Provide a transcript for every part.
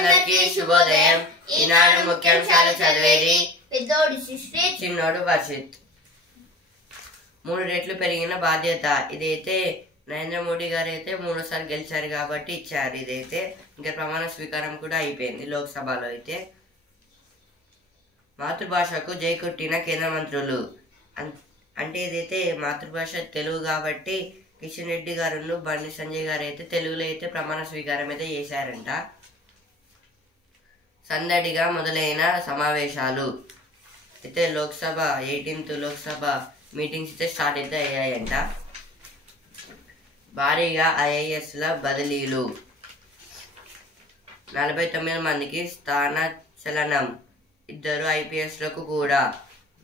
అందరికీ శుభోదయం. ఈనాడు ముఖ్యాంశాలు చదివేది పెద్దోడు సుశ్రీత్, చిన్నోడు వర్షిత్. 3 రెట్లు పెరిగిన బాధ్యత. ఇదైతే నరేంద్ర మోడీ గారు అయితే 3సారి గెలిచారు కాబట్టి ఇచ్చారు. ఇదైతే ఇంకా ప్రమాణ స్వీకారం కూడా అయిపోయింది లోక్సభలో. అయితే మాతృభాషకు జై కొట్టిన కేంద్ర మంత్రులు. అంటే ఇదైతే మాతృభాష తెలుగు కాబట్టి కిషన్ రెడ్డి గారు బండి సంజయ్ గారు అయితే తెలుగులో అయితే ప్రమాణ స్వీకారం అయితే చేశారంట. సందడిగా మొదలైన సమావేశాలు. అయితే లోక్సభ 18th లోక్సభ మీటింగ్స్ అయితే స్టార్ట్ అయితే అయ్యాయంట. భారీగా ఐఏఎస్ల బదిలీలు. 49 మందికి స్థాన చలనం. 2 ఐపీఎస్లకు కూడా.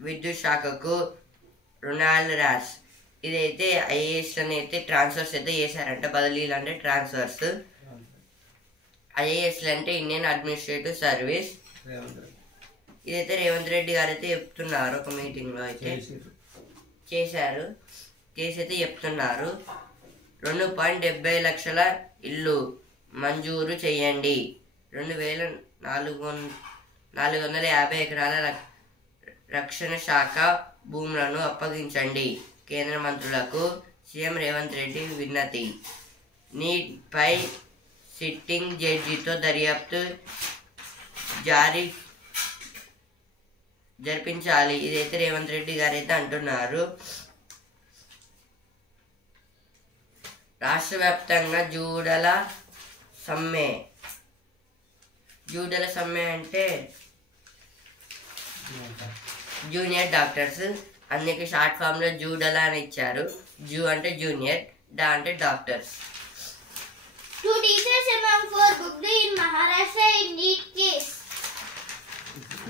విద్యుత్ శాఖకు రొనాల్డ్ రాస్. ఇదైతే ఐఏఎస్లని అయితే ట్రాన్స్ఫర్స్ అయితే చేశారంట. బదిలీలు అంటే ట్రాన్స్ఫర్స్. ఐఏఎస్లు అంటే ఇండియన్ అడ్మినిస్ట్రేటివ్ సర్వీస్. ఇదైతే రేవంత్ రెడ్డి గారు అయితే చెప్తున్నారు. ఒక మీటింగ్లో అయితే చేసి అయితే చెప్తున్నారు. 2.70 లక్షల ఇల్లు మంజూరు చేయండి. 2450 ఎకరాల రక్షణ శాఖ భూములను అప్పగించండి. కేంద్ర మంత్రులకు సీఎం రేవంత్ రెడ్డి విన్నతి. నీట్ పై సిట్టింగ్ జడ్జితో దర్యాప్తు జరిపించాలి. ఇదైతే రేవంత్ రెడ్డి గారు అయితే అంటున్నారు. రాష్ట్ర వ్యాప్తంగా జూడల సమ్మె అంటే జూనియర్ డాక్టర్స్. అందుకే షార్ట్ ఫామ్ లో జూడల అని ఇచ్చారు. జూ అంటే జూనియర్, డా అంటే doctors. 2 teachers among 4 booked in Maharashtra in NEET case.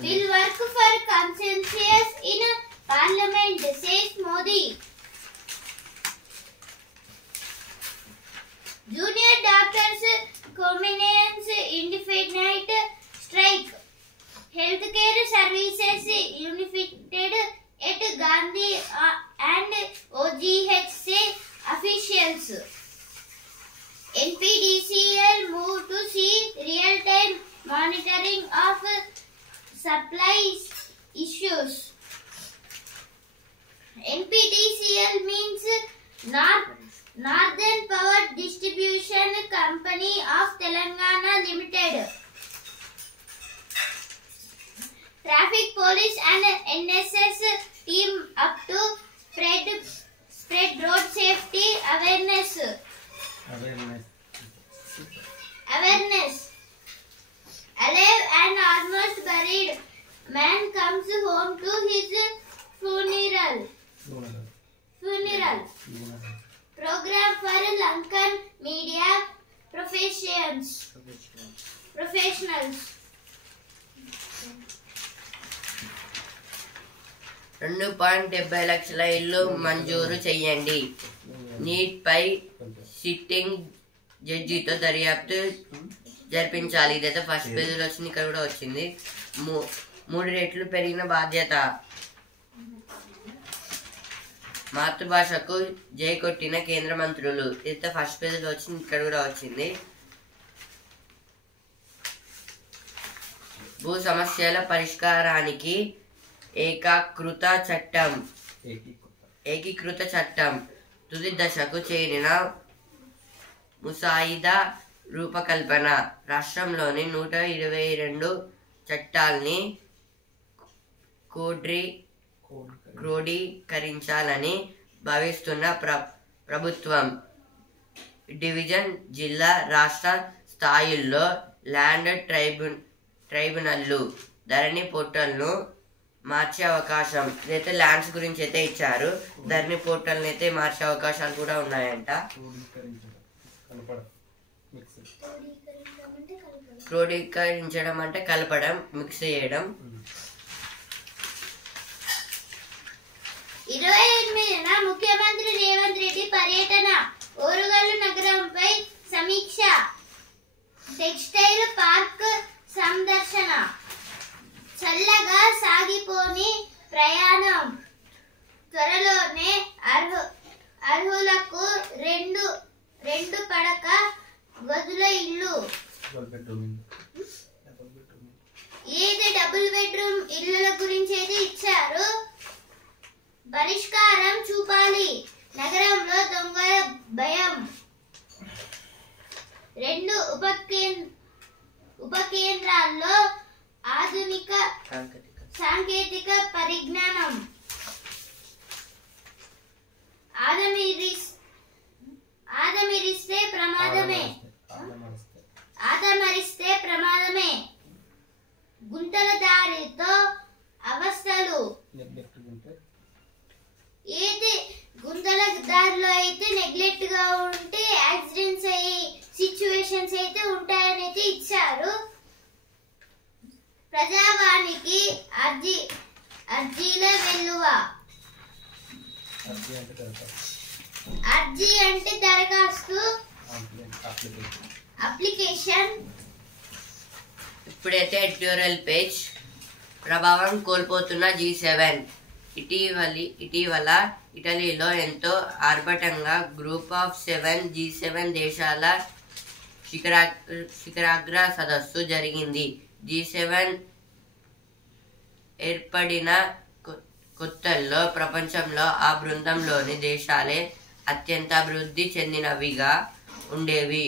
Will work for consensus in Parliament, says Modi. Junior doctors commence indefinite strike. Healthcare services unified at Gandhi and OGH, say officials. NPDCL moved to see real-time monitoring of supplies issues. NPDCL means Northern Power Distribution Company of Telangana Limited. Traffic police and NSS team up to spread road safety awareness. Alive and almost buried man comes home to his funeral. Program for Lankan media professionals. 2.70 లక్షల ఇల్లు మంజూరు చేయండి. Neat పై sitting జడ్జితో దర్యాప్తు జరిపించాలి. ఇదైతే first పేజీలో వచ్చింది, ఇక్కడ కూడా వచ్చింది. 3 రెట్లు పెరిగిన బాధ్యత. మాతృభాషకు జై కొట్టిన కేంద్ర మంత్రులు. ఇదైతే ఫస్ట్ పేజీలో వచ్చింది, ఇక్కడ కూడా వచ్చింది. భూ సమస్యల పరిష్కారానికి ఏకీకృత చట్టం తుది దశకు చేరిన ముసాయిదా రూపకల్పన. రాష్ట్రంలోని 122 చట్టాల్ని క్రోడీకరించాలని భావిస్తున్న ప్రభుత్వం డివిజన్, జిల్లా, రాష్ట్ర స్థాయిల్లో ల్యాండ్ ట్రైబ్యునల్లు, ధరణి పోర్టల్ను మార్చే అవకాశం. ఇదైతే ల్యాండ్స్ గురించి అయితే ఇచ్చారు. ధరణి పోర్టల్ని అయితే మార్చే అవకాశాలు కూడా ఉన్నాయంట. క్రోడీకరించడం అంటే కలపడం, మిక్స్ చేయడం. 28న ముఖ్యమంత్రి రేవంత్ రెడ్డి పర్యటన. ఓరుగల్లు నగరంపై సమీక్ష. టెక్స్టైల్ పార్క్ సందర్శన. చల్లగా సాగిపోని ప్రయాణం. త్వరలోనే అర్హులకు రెండు పడక గదుల ఇల్లు. ఏది డబుల్ బెడ్రూమ్ ఇళ్ళ గురించి అయితే ఇచ్చారు. పరిష్కారం చూపాలి. నగరంలో దొంగల భయం. 2 ఉపకేంద్రాల్లో ఆధునిక సాంకేతిక పరిజ్ఞానం. ఆదమరిస్తే ప్రమాదమే. గుంతల దారితో అవస్థలు. ఏది గుంతల దారిలో అయితే నెగ్లెక్ట్ గా ఉంటే యాక్సిడెంట్స్ అయ్యి సిచ్యువేషన్స్ అయితే ఉంటాయని అయితే ఇచ్చారు. ప్రజావానికి అర్జీల వెల్లువ. అర్జీ అంటే దరఖాస్తు, అప్లికేషన్. ఇప్పుడైతే ఎడిటోరియల్ పేజ్. ప్రభావం కోల్పోతున్న G7. ఇటీవల ఇటలీలో ఎంతో ఆర్భటంగా గ్రూప్ ఆఫ్ 7 G7 దేశాల శిఖరాగ్ర సదస్సు జరిగింది. G7 ఏర్పడిన కొత్తల్లో ప్రపంచంలో ఆ బృందంలోని దేశాలే అత్యంత అభివృద్ధి చెందినవిగా ఉండేవి.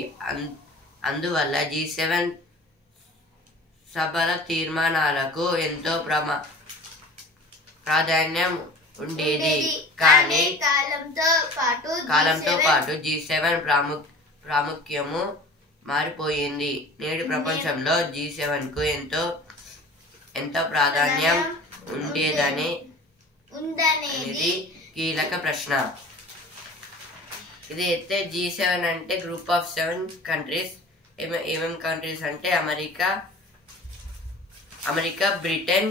అందువల్ల G7 సభల తీర్మానాలకు ఎంతో ప్రాధాన్యం ఉండేది. కానీ కాలంతో పాటు G7 ప్రాముఖ్యము మారిపోయింది. నేడు ప్రపంచంలో G7 కు ఎంతో ప్రాధాన్యం ఉండేదని కీలక ప్రశ్న. ఇదైతే G7 అంటే గ్రూప్ ఆఫ్ 7 కంట్రీస్. ఏమేం కంట్రీస్ అంటే America, Britain,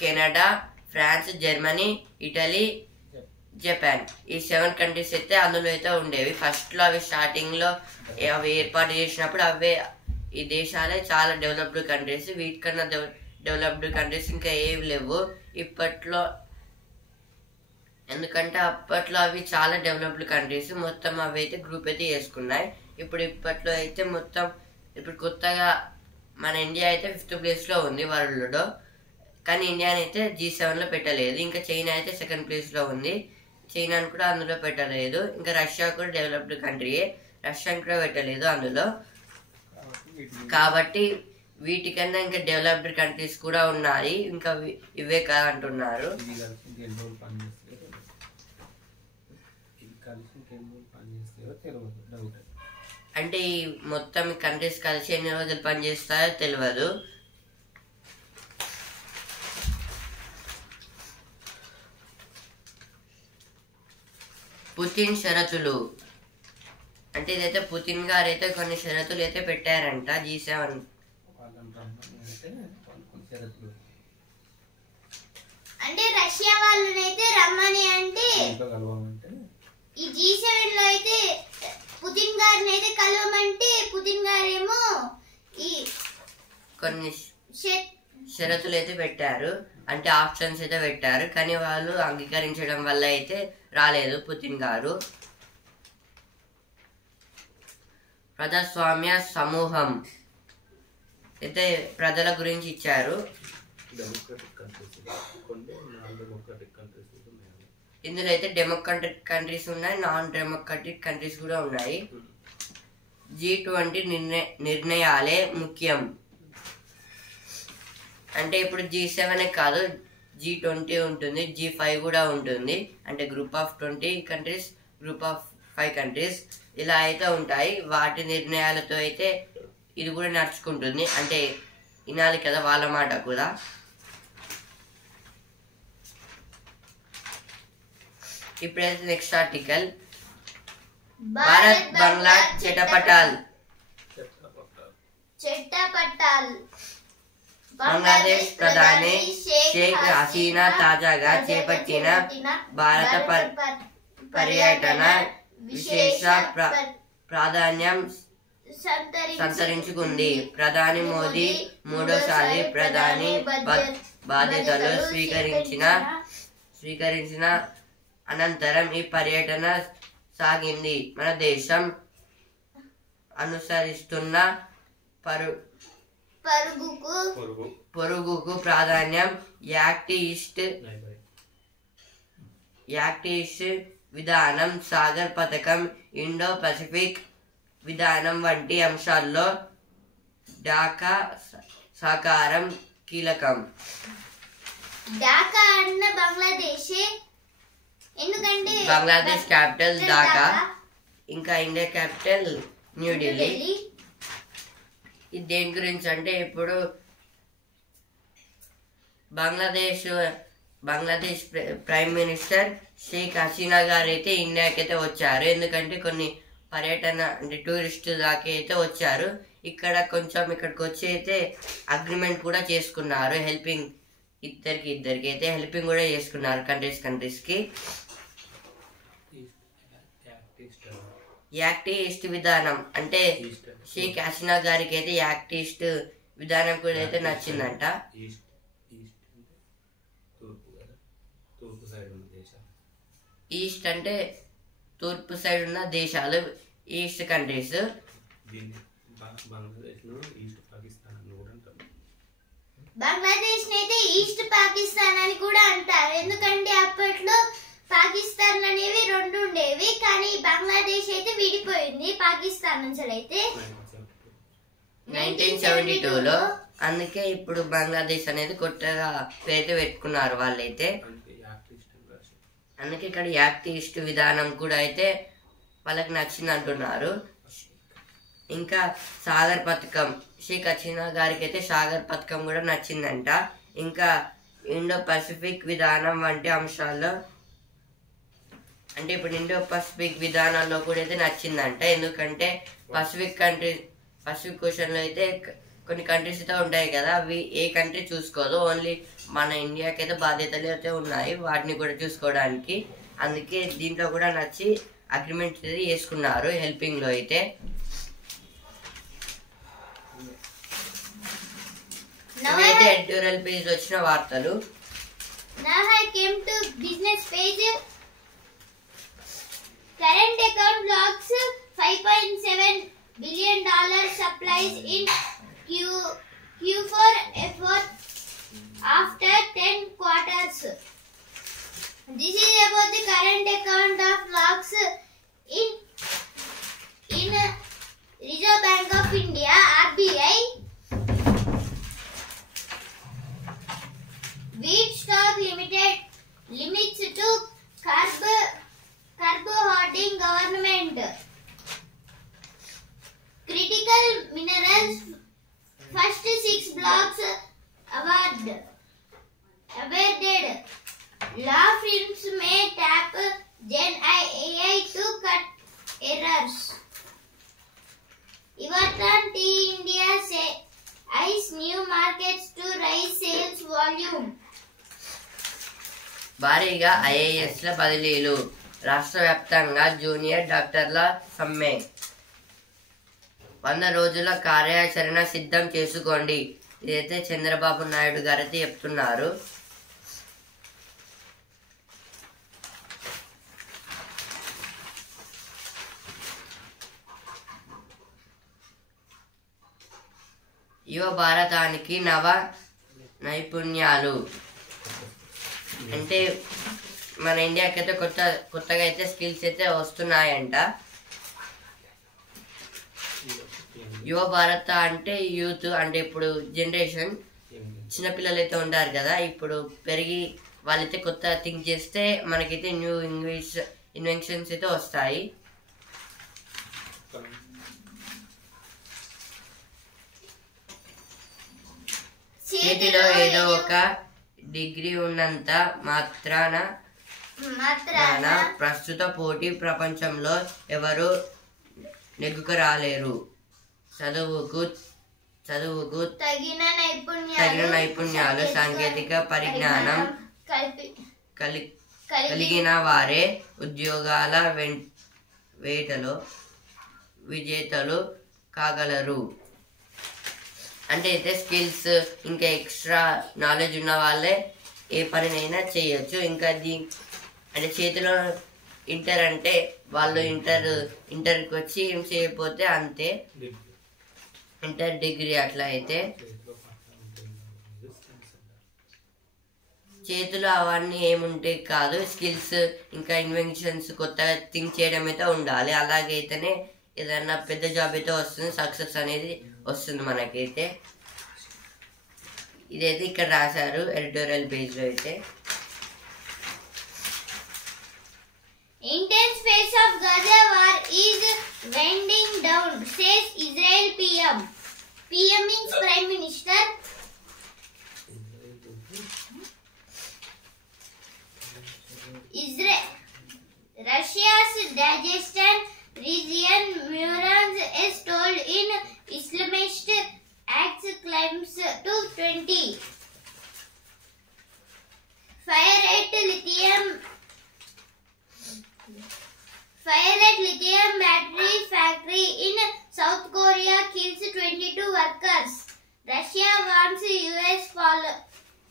Canada, France, Germany, Italy, Japan. ఈ 7 కంట్రీస్ అయితే అందులో అయితే ఉండేవి. ఫస్ట్ లో అవి స్టార్టింగ్ లో అవి ఏర్పాటు చేసినప్పుడు ఈ దేశాలే చాలా డెవలప్డ్ కంట్రీస్. వీటికన్నా డెవలప్డ్ కంట్రీస్ ఇంకా ఏవి లేవు ఇప్పట్లో. ఎందుకంటే అప్పట్లో అవి చాలా డెవలప్డ్ కంట్రీస్. మొత్తం అవి అయితే గ్రూప్ అయితే చేసుకున్నాయి. ఇప్పట్లో అయితే ఇప్పుడు కొత్తగా మన ఇండియా అయితే 5th ప్లేస్ లో ఉంది వరల్డ్ లో. కానీ ఇండియాని అయితే G7 లో పెట్టలేదు. ఇంకా చైనా అయితే 2nd ప్లేస్ లో ఉంది. చైనాను కూడా అందులో పెట్టలేదు. ఇంకా రష్యా కూడా డెవలప్డ్ కంట్రీయే, రష్యాని కూడా పెట్టలేదు అందులో. కాబట్టి వీటికన్నా ఇంకా డెవలప్డ్ కంట్రీస్ కూడా ఉన్నాయి. ఇంకా ఇవే కాదంటున్నారు. అంటే ఈ మొత్తం కంట్రీస్ కలిసి ఎన్ని రోజులు పనిచేస్తాయో తెలియదు. పుతిన్ షరతులు. అంటే ఇదైతే పుతిన్ గారు అయితే కొన్ని షరతులు అయితే పెట్టారంట G7. అంటే రష్యా వాళ్ళనైతే రమ్మని అంటే ఈ G7 లో అయితే పుతిన్ గారిని అయితే కలవమంటే పుతిన్ గారేమో ఈ కొన్ని షరతులు అయితే పెట్టారు. అంటే ఆప్షన్స్ అయితే పెట్టారు. కానీ వాళ్ళు అంగీకరించడం వల్ల అయితే రాలేదు పుతిన్ గారు. ప్రజాస్వామ్య సమూహం అయితే ప్రజల గురించి ఇచ్చారు. ఇందులో అయితే డెమోక్రటిక్ కంట్రీస్ ఉన్నాయి, నాన్ డెమోక్రటిక్ కంట్రీస్ కూడా ఉన్నాయి. G20 నిర్ణయాలే ముఖ్యం. అంటే ఇప్పుడు G7 కాదు, G20 ఉంటుంది, G5 కూడా ఉంటుంది. అంటే group of 20 countries, group of 5 countries ఇలా అయితే ఉంటాయి. వాటి నిర్ణయాలతో అయితే ఇది కూడా నడుచుకుంటుంది. అంటే వినాలి కదా వాళ్ళ మాట కూడా. ఇప్పుడైతే నెక్స్ట్ ఆర్టికల్. భారత్ బంగ్లా చెట్టపట్టాల్. బంగ్లాదేశ్ ప్రధాని షేక్ హసీనా తాజాగా చేపట్టిన భారత పర్యటన విశేష ప్రాధాన్యం సంతరించుకుంది. ప్రధాని మోదీ మూడోసారి ప్రధాని బాధ్యతలు స్వీకరించిన అనంతరం ఈ పర్యటన సాగింది. మన దేశం అనుసరిస్తున్న పొరుగుకు ప్రాధాన్యం, యాక్ట్ ఈస్ట్ విధానం, సాగర్ పథకం, ఇండో పసిఫిక్ విధానం వంటి అంశాల్లో ఢాకా సహకారం కీలకం. ఢాకా అన్న బంగ్లాదేశ్, ఎందుకంటే బంగ్లాదేశ్ క్యాపిటల్ ఢాకా, ఇంకా ఇండియా క్యాపిటల్ న్యూఢిల్లీ. ఇది దేని గురించి అంటే ఇప్పుడు బంగ్లాదేశ్ ప్రైమ్ మినిస్టర్ షేక్ హసీనా గారు అయితే ఇండియాకి అయితే వచ్చారు. ఎందుకంటే కొన్ని పర్యటన అంటే టూరిస్ట్ దాకా అయితే వచ్చారు. ఇక్కడికి వచ్చి అయితే అగ్రిమెంట్ కూడా చేసుకున్నారు. హెల్పింగ్ ఇద్దరికి అయితే హెల్పింగ్ కూడా చేసుకున్నారు కంట్రీస్ కి. యాక్ట్ ఈస్ట్ విధానం అంటే షేక్ హసీనా గారికి అయితే యాక్ట్ ఈస్ట్ విధానం కూడా అయితే నచ్చిందంట. ఈస్ట్ అంటే తూర్పు సైడ్ ఉన్న దేశాలు, ఈస్ట్ కంట్రీస్. బంగ్లాదేశ్ అయితే ఈస్ట్ పాకిస్తాన్ అని కూడా అంటారు. ఎందుకంటే అప్పట్లో పాకిస్తాన్ అనేవి రెండు ఉండేవి, కానీ బంగ్లాదేశ్ అయితే విడిపోయింది పాకిస్తాన్ నుంచి అయితే 1972లో. అందుకే ఇప్పుడు బంగ్లాదేశ్ అనేది కొత్తగా పేరు పెట్టుకున్నారు వాళ్ళైతే. అందుకే ఇక్కడ యాక్ట్ ఈస్ట్ విధానం కూడా అయితే వాళ్ళకి నచ్చింది అంటున్నారు. ఇంకా సాగర్ పథకం, షేక్ హసీనా గారికి అయితే సాగర్ పథకం కూడా నచ్చిందంట. ఇంకా ఇండో పసిఫిక్ విధానం వంటి అంశాల్లో అంటే ఇప్పుడు ఇండో పసిఫిక్ విధానాల్లో కూడా అయితే నచ్చిందంట. ఎందుకంటే పసిఫిక్ క్వశ్చన్లో అయితే కొన్ని కంట్రీస్ అయితే ఉంటాయి కదా, అవి ఏ కంట్రీ చూసుకోదు, ఓన్లీ మన ఇండియాకి అయితే బాధ్యతలు అయితే ఉన్నాయి వాటిని కూడా చూసుకోవడానికి. అందుకే దీంట్లో కూడా నచ్చి అగ్రిమెంట్ అయితే చేసుకున్నారు హెల్పింగ్ లో అయితే. ఇవైతే ఎడిటోరియల్ పేజ్ వచ్చిన వార్తలు. Now I came to business page. Current account logs $5.7 billion supplies in Q4 effort after 10 quarters. This is about the current account of logs in Reserve Bank of India (RBI). Wheat stock limited limits to curb hoarding government. Critical minerals first 6 blocks awarded. Law firms may tap Gen AI to cut errors. Everton Tea India eyes new markets to raise sales volume. భారీగా ఐఏఎస్ల బదిలీలు, రాష్ట్ర వ్యాప్తంగా junior డాక్టర్ల సమ్మె. 100 రోజుల కార్యాచరణ సిద్ధం చేసుకోండి. ఇదైతే చంద్రబాబు నాయుడు గారు అయితే చెప్తున్నారు. యువ భారతానికి నవ నైపుణ్యాలు అంటే మన ఇండియాకి అయితే కొత్తగా అయితే స్కిల్స్ అయితే వస్తున్నాయంట. యువ భారత అంటే యూత్ అంటే ఇప్పుడు జనరేషన్ చిన్నపిల్లలు అయితే ఉంటారు కదా, ఇప్పుడు పెరిగి వాళ్ళైతే కొత్త థింక్ చేస్తే మనకైతే న్యూ ఇన్వెన్షన్స్ అయితే వస్తాయి. చేతిలో ఏదో ఒక డిగ్రీ ఉన్నంత మాత్రాన ప్రస్తుత పోటీ ప్రపంచంలో ఎవరు నెగ్గుకు రాలేరు. చదువుకు తగిన నైపుణ్యాలు, సాంకేతిక పరిజ్ఞానం కలిగిన వారే ఉద్యోగాల వేటలో విజేతలు కాగలరు. అంటే అయితే స్కిల్స్ ఇంకా ఎక్స్ట్రా నాలెడ్జ్ ఉన్న వాళ్ళే ఏ పనినైనా చేయొచ్చు. ఇంకా అంటే చేతిలో ఇంటర్ అంటే వాళ్ళు ఇంటర్కి వచ్చి ఏం చేయకపోతే అంతే, ఇంటర్ డిగ్రీ అట్లా అయితే చేతులు అవన్నీ ఏముంటే కాదు, స్కిల్స్ ఇంకా ఇన్వెన్షన్స్ కొత్తగా థింక్ చేయడం అయితే ఉండాలి. అలాగైతేనే ఏదైనా పెద్ద జాబ్ అయితే వస్తుంది, సక్సెస్ అనేది వస్తుంది మనకైతే. ఇదైతే ఇక్కడ రాశారు ఎడిటోరియల్ పేజ్లో అయితే. Intense phase of Gaza war is winding down, says Israel PM. PM means Prime Minister. Russia's Dagestan region Murans is told in Islamist acts climbs to 20. Fire at lithium battery factory in South Korea kills 22 workers. Russia warns US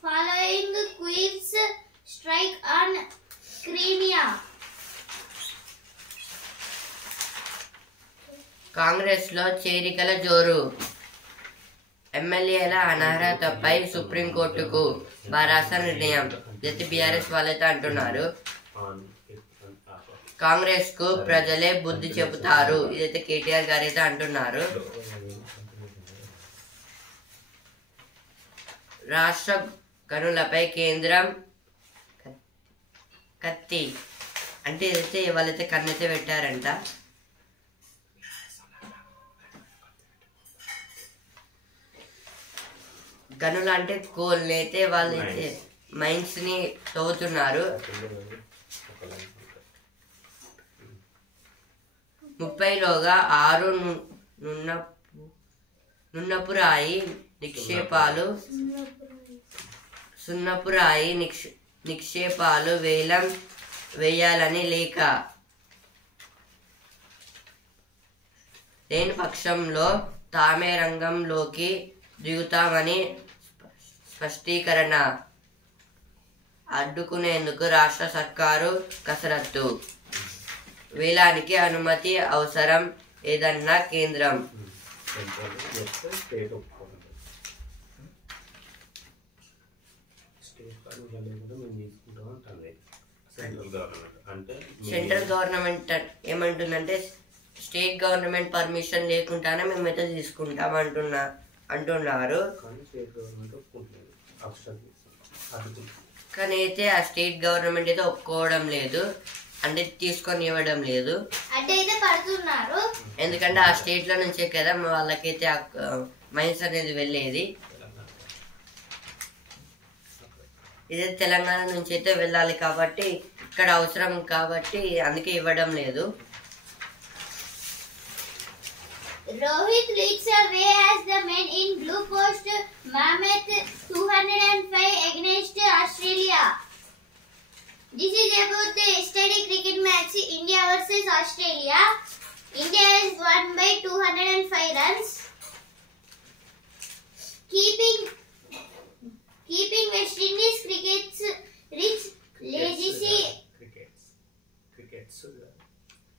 following Kyiv's strike on Crimea. Congress లో చేరికల జోరు. ఎమ్మెల్యేల అనర్హతపై సుప్రీంకోర్టుకు భరోస నిర్ణయం. ఇదైతే BRS వాళ్ళైతే అంటున్నారు. కాంగ్రెస్ కు ప్రజలే బుద్ధి చెబుతారు. ఇదైతే కేటీఆర్ గారు అయితే అంటున్నారు. రాష్ట్ర గనులపై కేంద్రం కత్తి అంటే ఇదైతే వాళ్ళైతే కన్నైతే పెట్టారంట. గనులు అంటే కోల్ని అయితే వాళ్ళైతే మైన్స్ ని తవ్వుతున్నారు. 30లోగా 6 సున్నపురాయి నిక్షేపాలు వేలం వేయాలని లేక, లేని పక్షంలో తామే రంగంలోకి దిగుతామని స్పష్టీకరణ. అడ్డుకునేందుకు రాష్ట్ర సర్కారు కసరత్తు. వేలానికి అనుమతి అవసరం ఏదన్న కేంద్రం. సెంట్రల్ గవర్నమెంట్ ఏమంటుందంటే స్టేట్ గవర్నమెంట్ పర్మిషన్ లేకుండానే మేమైతే తీసుకుంటాం అంటున్నారు. కానీ అయితే ఆ స్టేట్ గవర్నమెంట్ అయితే ఒప్పుకోవడం లేదు, అంటే తీసుకొని ఇవ్వడం లేదు. ఎందుకంటే ఆ స్టేట్ లో నుంచే కదా వాళ్ళకైతే మైన్స్ అనేది వెళ్ళేది. ఇదే తెలంగాణ నుంచి అయితే వెళ్ళాలి కాబట్టి ఇక్కడ అవసరం కాబట్టి అందుకే ఇవ్వడం లేదు. Rohit leads away as the men in blue post Mammoth 205 against Australia. This is about the yesterday cricket match India versus Australia. India has won by 205 runs, keeping West Indies cricket's rich legacy.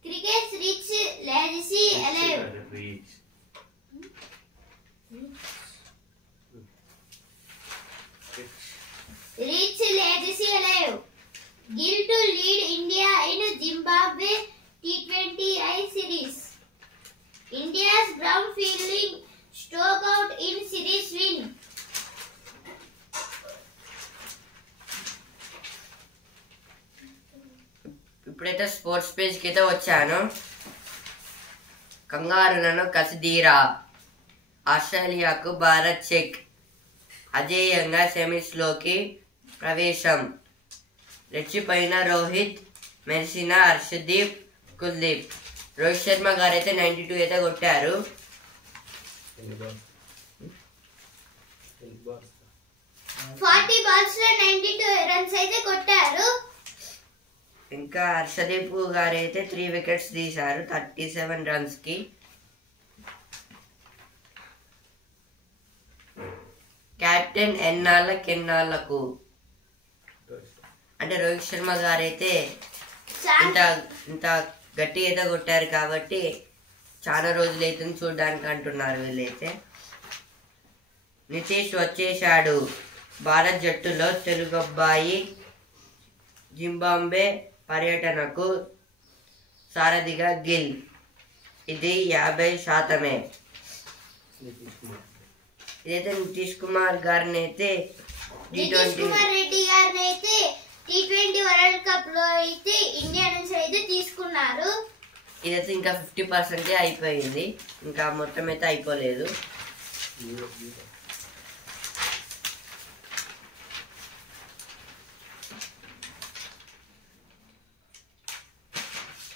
Cricket's rich legacy alive. Rich legacy alive. Gill to lead India in Zimbabwe T20I series. India's ground fielding struck out in series win. ఇప్పుడైతే sports పేజ్కి అయితే వచ్చాను. కంగారులను కసిదీరా. ఆస్ట్రేలియాకు Bharat check. అజేయంగా సెమీస్లోకి ప్రవేశం. రెచ్చిపోయిన రోహిత్, మెరిసిన హర్షదీప్, కుల్దీప్. రోహిత్ శర్మ గారు అయితే 92 అయితే కొట్టారు. 40 balls లో 92 runs అయితే కొట్టారు. ఇంకా హర్షదీప్ గారు అయితే 3 వికెట్స్ తీశారు 37 runs కి. కెప్టెన్ ఎన్నాళ్ళకు అంటే రోహిత్ శర్మ గారు అయితే ఇంత గట్టి అయితే కొట్టారు కాబట్టి చాలా రోజులు అయితే చూడడానికి అంటున్నారు వీళ్ళైతే. నితీష్ వచ్చేశాడు. భారత్ జట్టులో తెలుగు అబ్బాయి జింబాబ్వే పర్యటనకు సారథిగా గిల్. ఇది 50%. ఇదైతే నితీష్ కుమార్ గారిని అయితే నితీష్ కుమార్ రెడ్డి గారిని అయితే T20 వరల్డ్ కప్ లో అయితే ఇండియా నుంచి అయితే తీసుకున్నారు. ఇదైతే ఇంకా 50% అయిపోయింది, ఇంకా మొత్తం అయితే అయిపోలేదు.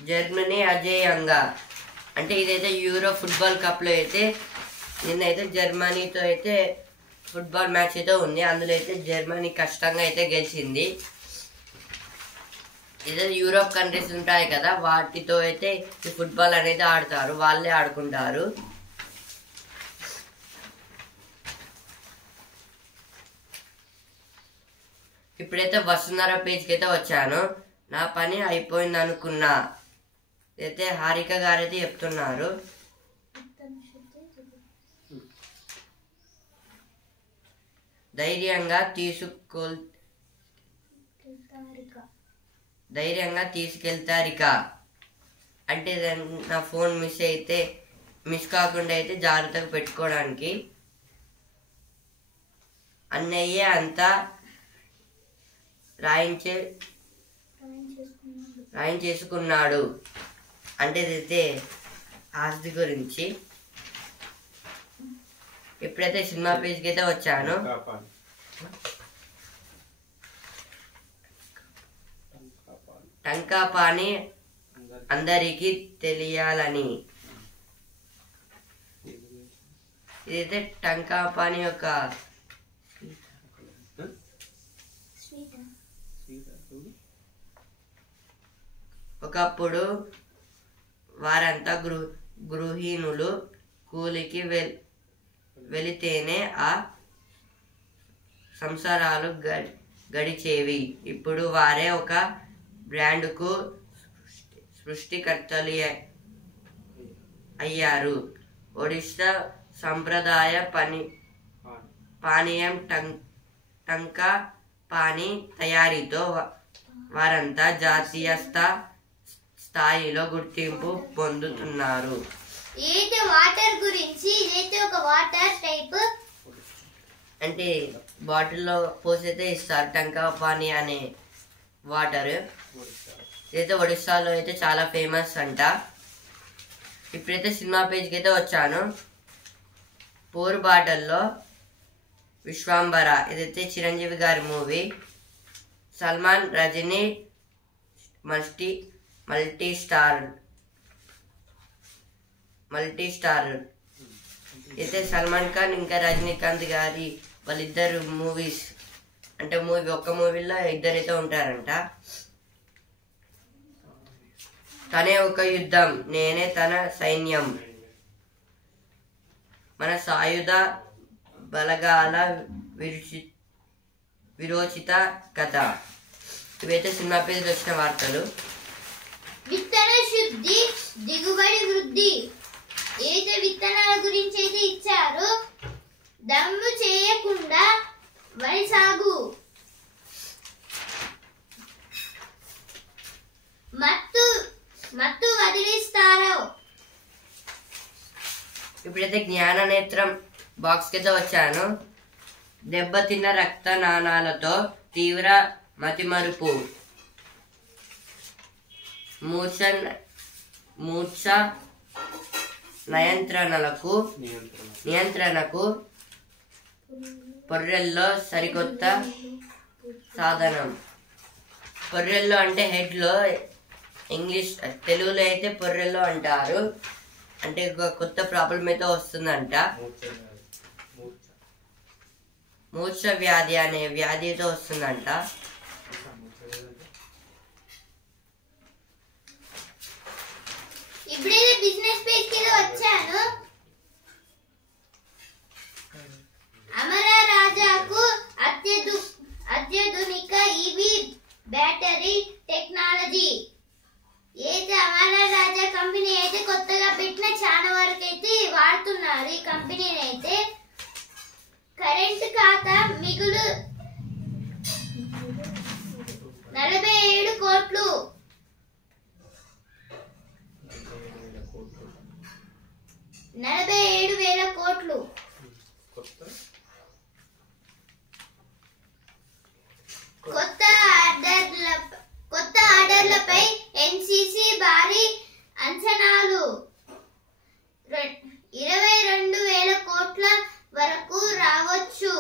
జర్మనీ అజేయంగా, అంటే ఇదైతే యూరో ఫుట్బాల్ కప్లో అయితే నిన్నైతే జర్మనీతో అయితే ఫుట్బాల్ మ్యాచ్ అయితే ఉంది. అందులో అయితే జర్మనీ కష్టంగా అయితే గెలిచింది. ఇదే యూరోప్ కంట్రీస్ ఉంటాయి కదా, వాటితో అయితే ఈ ఫుట్బాల్ అనేది ఆడతారు, వాళ్ళే ఆడుకుంటారు. ఇప్పుడైతే వసుంధర పేజ్కి అయితే వచ్చాను. నా పని అయిపోయింది అనుకున్నా, అయితే హారిక గారు అయితే చెప్తున్నారు. ధైర్యంగా తీసుకెళ్తారిక అంటే నా ఫోన్ మిస్ కాకుండా అయితే జాగ్రత్తగా పెట్టుకోవడానికి. అన్నయ్య అంతా రాయించేసుకున్నాడు అంటే ఇదైతే ఆస్తి గురించి. ఎప్పుడైతే సినిమా పేజ్కి అయితే వచ్చాను. టంకా పాని అందరికీ తెలియాలని, ఇదైతే టంకా పాని యొక్క ఒకప్పుడు వారంతా గృహిణులు కూలికి వెళితేనే ఆ సంసారాలు గడిచేవి. ఇప్పుడు వారే ఒక బ్రాండ్కు సృష్టికర్తలు అయ్యారు. ఒడిశా సంప్రదాయ పానీయం టంకా పానీ తయారీతో వారంతా జాతీయ స్థాయిలో గుర్తింపు పొందుతున్నారు. ఏదైతే వాటర్ గురించి, ఇదైతే ఒక వాటర్ టైప్, అంటే బాటిల్లో పోసైతే ఇస్తారు టంకా పానీ అనే వాటర్. ఇదైతే ఒడిస్సాలో అయితే చాలా ఫేమస్ అంట. ఇప్పుడైతే సినిమా పేజ్కి అయితే వచ్చాను. పోరుబాటల్లో విశ్వాంబర, ఇదైతే చిరంజీవి గారి movie. Salman Rajini multi star. అయితే సల్మాన్ ఖాన్ ఇంకా రజనీకాంత్ గారి వాళ్ళిద్దరు మూవీస్, అంటే ఒక్క మూవీలో ఇద్దరైతే ఉంటారంట. తనే ఒక యుద్ధం, నేనే తన సైన్యం, మన సాయుధ బలగాల విరోచిత కథ. ఇవైతే సినిమా పేరు వచ్చిన వార్తలు. విత్తన శుద్ధి, దిగుబడి వృద్ధి, ఏదైతే విత్తనాల గురించి అయితే ఇచ్చారు. దమ్ము చేయకుండా వరి సాగు, మత్తు వదిలిస్తారు. ఇప్పుడైతే జ్ఞాన నేత్రం బాక్స్ కింద వచ్చాను. దెబ్బతిన్న రక్త నాళాలతో తీవ్ర మతిమరుపు, మూర్ఛ నియంత్రణకు పొర్రెల్లో సరికొత్త సాధనం. పొర్రెల్లో అంటే హెడ్లో, తెలుగులో అయితే పొర్రెల్లో అంటారు. అంటే కొత్త ప్రాబ్లం అయితే వస్తుందంట. మూర్ఛ వ్యాధి అనే వ్యాధితో వస్తుందంట. ఇప్పుడైతే బిజినెస్ పేజ్ కి వచ్చాను. అమరా రాజాకు అత్యాధునిక ఈవీ బ్యాటరీ టెక్నాలజీ. ఏదైతే అమరా రాజా కంపెనీ అయితే కొత్తగా పెట్టిన చాలా వరకు అయితే వాడుతున్నారు. ఈ కంపెనీని అయితే కరెంట్ ఖాతా మిగులు 47 కోట్లు. 47,000 కోట్లు. కొత్త ఆర్డర్లపై ఎన్సిసి భారీ అంచనాలు 22,000 కోట్ల వరకు రావచ్చు.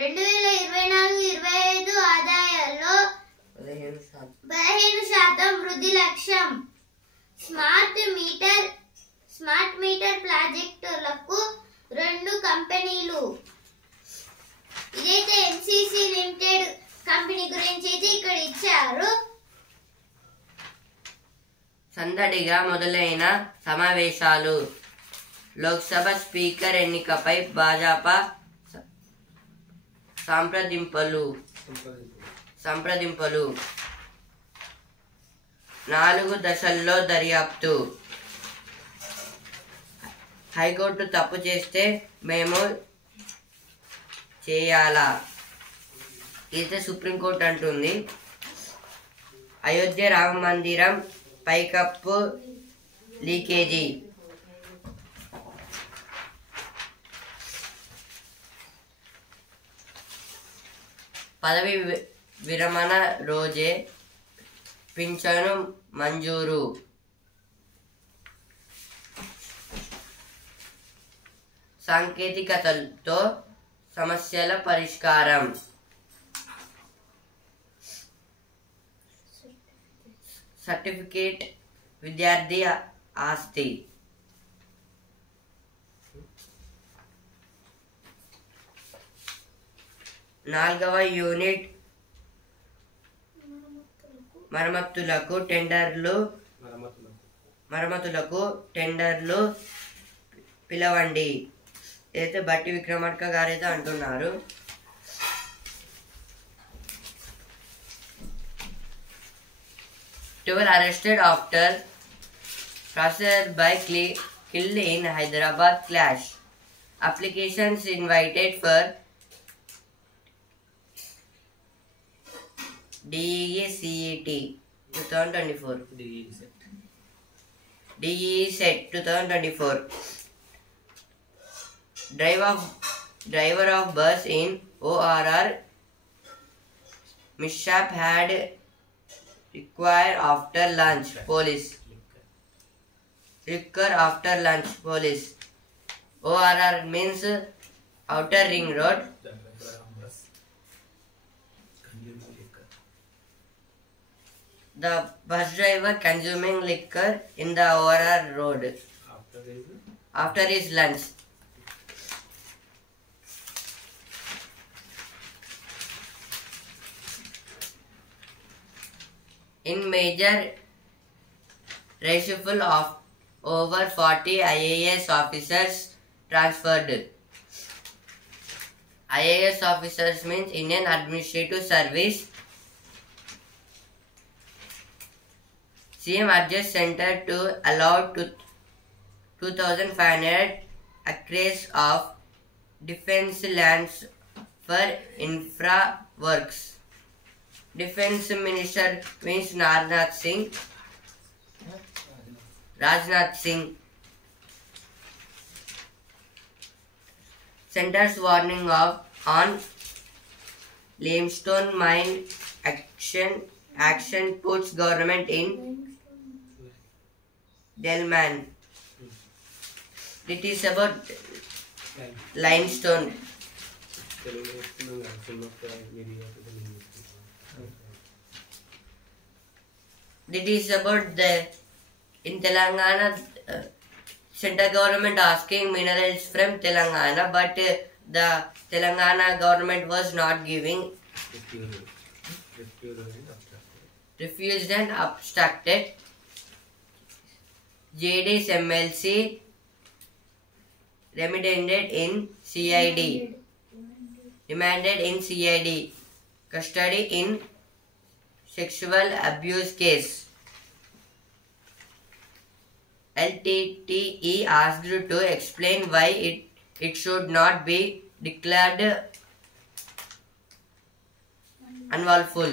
2024-25 ఆదాయాల్లో 15% వృద్ధి లక్ష్యం. స్మార్ట్ మీటర్ ప్రాజెక్టులకు 2 కంపెనీలు. ఇదైతే ఎన్సిసి లిమిటెడ్ కంపెనీ గురించి అయితే ఇక్కడ ఇచ్చారు. సందడిగా మొదలైన సమావేశాలు. లోక్సభ స్పీకర్ ఎన్నికపై భాజపా సంప్రదింపులు. 4 దశల్లో దర్యాప్తు. హైకోర్టు తప్పు చేస్తే మేము చేయాలా? ఇది సుప్రీంకోర్టు అంటుంది. అయోధ్య రామ మందిరం పైకప్పు లీకేజీ. పదవి విరమణ రోజే పింఛను మంజూరు. సాంకేతికతతో సమస్యల పరిష్కారం. సర్టిఫికేట్ విద్యార్థి ఆస్తి. నాల్గవ యూనిట్ మరమ్మతులకు టెండర్లు పిలవండి. అయితే బట్టి విక్రమార్క గారు అయితే అంటున్నారు. Two were arrested after passer-by killed in Hyderabad clash. Applications invited for DEA CET 2024. DEA set 2024. Driver of bus in ORR mishap had liquor after lunch. Police. ORR means Outer Ring Road. The bus driver consuming liquor in the ORR road after his lunch. In major reshuffle of over 40 IAS officers transferred. IAS officers means Indian Administrative Service. CM urges center to allow 2,500 acres of defense lands for infra works. Defense Minister means Rajnath Singh. Center's warning on limestone mine action puts government in Delman. It is about limestone. It is about in Telangana, central government asking minerals from Telangana, but the Telangana government was not giving. Refused and obstructed. JD's MLC remanded in CID. Custody in sexual abuse case. LTTE asked to explain why it should not be declared unlawful,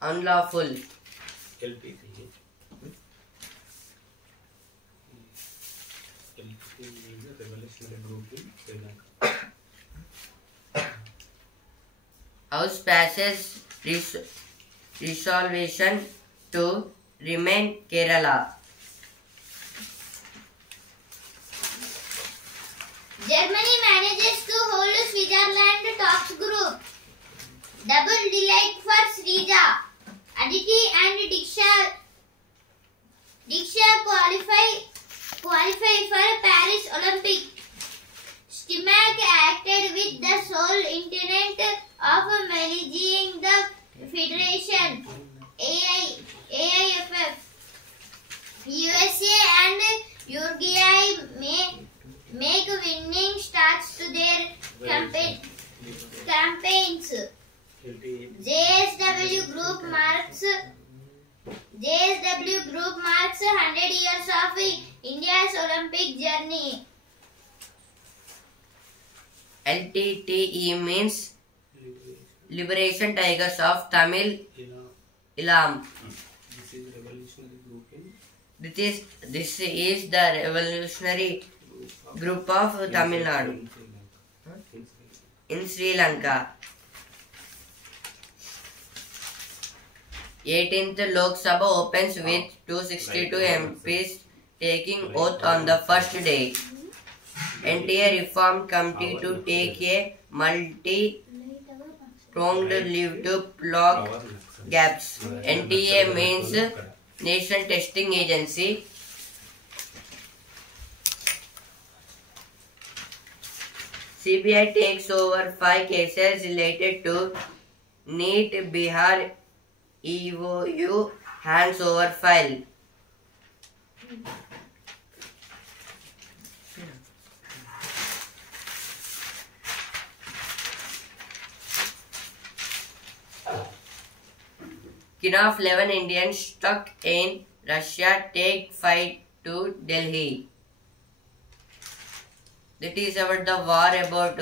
unlawful, LTP. LTP means a revolutionary group in Sri Lanka. House passes resolution to remain Kerala. Germany manages to hold Switzerland talks group. Double delight for Srija. Aditi and Diksha qualify for Paris Olympic. Stimac acted with the sole intent of maligning the Federation. AIFF. USA and Uruguay make winning starts to their campaigns. JSW Group marks 100 years of India's Olympic journey. LTTE means Liberation Tigers of Tamil Elam. This is the revolutionary group of Tamil Nadu in Sri Lanka. 18th Lok Sabha opens with 262 MPs taking oath on the first day. NTA Reform Committee to take a multi-pronged leave to plug gaps. NTA means National Testing Agency. CBI takes over 5 cases related to NEET Bihar EOU hands over file. Kin of 11 Indians stuck in Russia take fight to Delhi. That is about the war about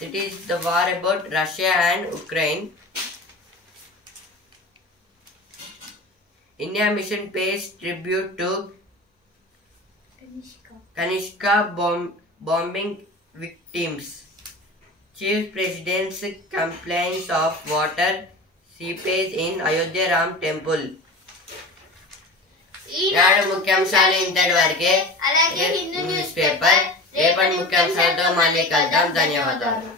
it is the war about Russia and Ukraine. India Mission pays tribute to Kanishka bombing victims. Chief President's complaints of water seepage in Ayodhya Ram Temple. ఈనాడు ముఖ్యాంశాలు ఇంతటి వరకే. అలాగే Hindu news paper రేపటి ముఖ్యాంశాలతో మళ్ళీ కలుద్దాం. ధన్యవాదాలు.